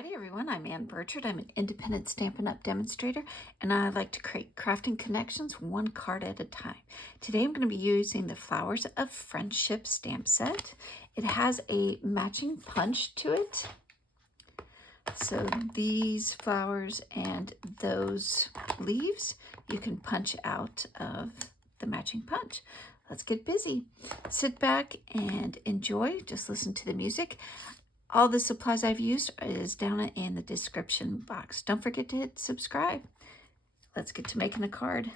Alrighty, everyone, I'm Ann Burchard. I'm an independent Stampin' Up! Demonstrator, and I like to create crafting connections one card at a time. Today I'm going to be using the Flowers of Friendship stamp set. It has a matching punch to it. So these flowers and those leaves, you can punch out of the matching punch. Let's get busy. Sit back and enjoy. Just listen to the music. All the supplies I've used is down in the description box. Don't forget to hit subscribe. Let's get to making the card.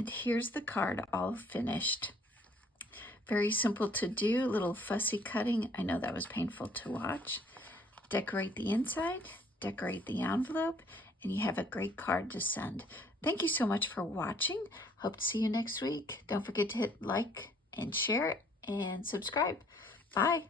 And here's the card all finished. Very simple to do, little fussy cutting. I know that was painful to watch. Decorate the inside, decorate the envelope, and you have a great card to send. Thank you so much for watching. Hope to see you next week. Don't forget to hit like and share and subscribe. Bye.